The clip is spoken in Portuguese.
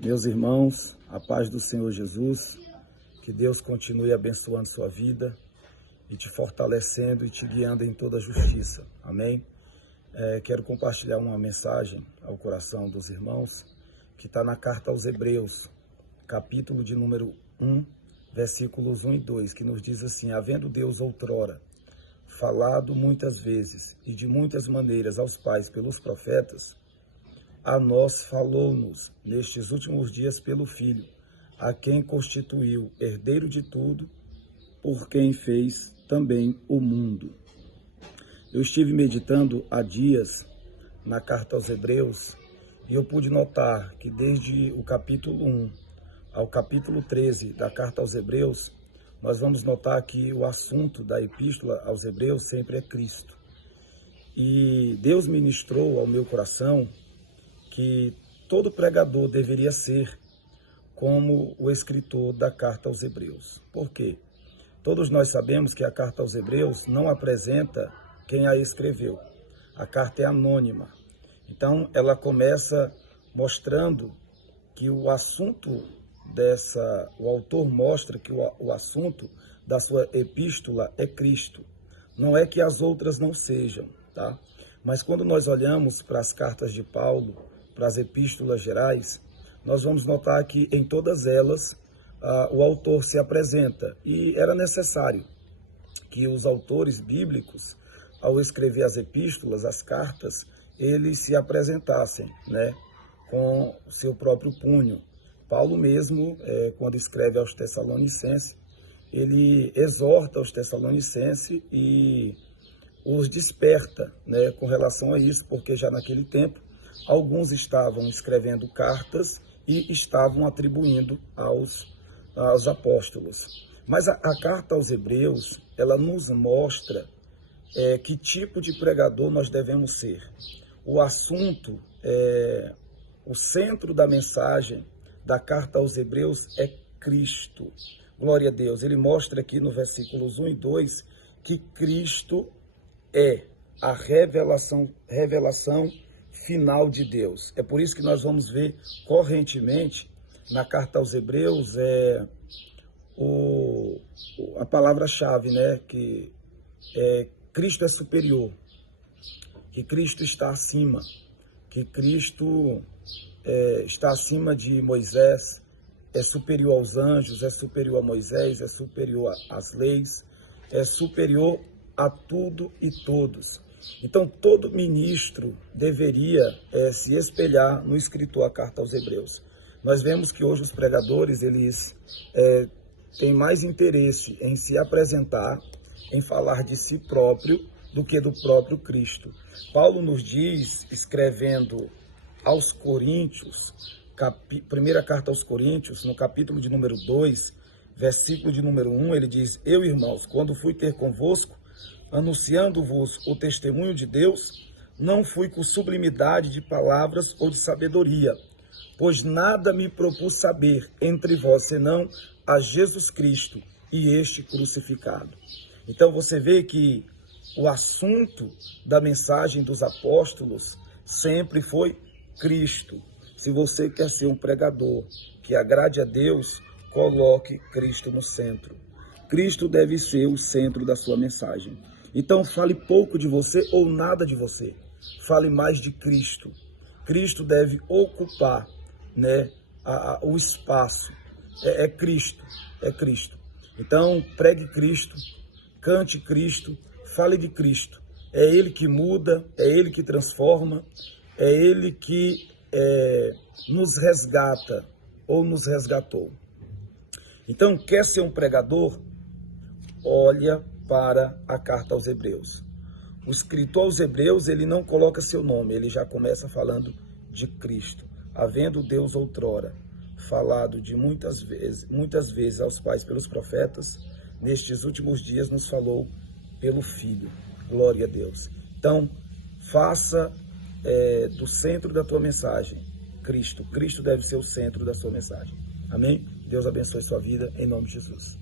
Meus irmãos, a paz do Senhor Jesus, que Deus continue abençoando sua vida e te fortalecendo e te guiando em toda a justiça. Amém? Quero compartilhar uma mensagem ao coração dos irmãos que está na carta aos Hebreus, capítulo de número 1, versículos 1 e 2, que nos diz assim: havendo Deus outrora falado muitas vezes e de muitas maneiras aos pais pelos profetas, a nós falou-nos nestes últimos dias pelo Filho, a quem constituiu herdeiro de tudo, por quem fez também o mundo. Eu estive meditando há dias na carta aos Hebreus e eu pude notar que desde o capítulo 1 ao capítulo 13 da carta aos Hebreus, nós vamos notar que o assunto da epístola aos Hebreus sempre é Cristo. E Deus ministrou ao meu coração que todo pregador deveria ser como o escritor da carta aos Hebreus. Por quê? Todos nós sabemos que a carta aos Hebreus não apresenta quem a escreveu. A carta é anônima. Então, ela começa mostrando que o assunto o autor mostra que o assunto da sua epístola é Cristo. Não é que as outras não sejam, tá? Mas quando nós olhamos para as cartas de Paulo, para as epístolas gerais, nós vamos notar que em todas elas o autor se apresenta. E era necessário que os autores bíblicos, ao escrever as epístolas, as cartas, eles se apresentassem, né, com o seu próprio punho. Paulo mesmo, quando escreve aos Tessalonicenses, ele exorta os Tessalonicenses e os desperta, né, com relação a isso, porque já naquele tempo alguns estavam escrevendo cartas e estavam atribuindo aos apóstolos. Mas a carta aos Hebreus, ela nos mostra que tipo de pregador nós devemos ser. O assunto, o centro da mensagem da carta aos Hebreus é Cristo. Glória a Deus. Ele mostra aqui no versículos 1 e 2 que Cristo é a revelação final de Deus. É por isso que nós vamos ver correntemente na carta aos Hebreus a palavra-chave, né, que Cristo é superior, que Cristo está acima, que Cristo está acima de Moisés, é superior aos anjos, é superior a Moisés, é superior às leis, é superior a tudo e todos. Então, todo ministro deveria se espelhar no escritor a carta aos Hebreus. Nós vemos que hoje os pregadores, eles têm mais interesse em se apresentar, em falar de si próprio, do que do próprio Cristo. Paulo nos diz, escrevendo aos Coríntios, primeira carta aos Coríntios, no capítulo de número 2, versículo de número 1, ele diz: eu, irmãos, quando fui ter convosco, anunciando-vos o testemunho de Deus, não fui com sublimidade de palavras ou de sabedoria, pois nada me propus saber entre vós, senão a Jesus Cristo e este crucificado. Então você vê que o assunto da mensagem dos apóstolos sempre foi Cristo. Se você quer ser um pregador que agrade a Deus, coloque Cristo no centro. Cristo deve ser o centro da sua mensagem. Então fale pouco de você ou nada de você. Fale mais de Cristo. Cristo deve ocupar, né, o espaço. É Cristo, é Cristo. Então pregue Cristo, cante Cristo, fale de Cristo. É Ele que muda, é Ele que transforma, é Ele que nos resgata ou nos resgatou. Então, quer ser um pregador? Olha para a carta aos Hebreus. O escritor aos Hebreus, ele não coloca seu nome, ele já começa falando de Cristo. Havendo Deus outrora falado de muitas vezes aos pais pelos profetas, nestes últimos dias nos falou pelo Filho. Glória a Deus. Então, faça do centro da tua mensagem Cristo. Cristo deve ser o centro da sua mensagem. Amém? Deus abençoe sua vida, em nome de Jesus.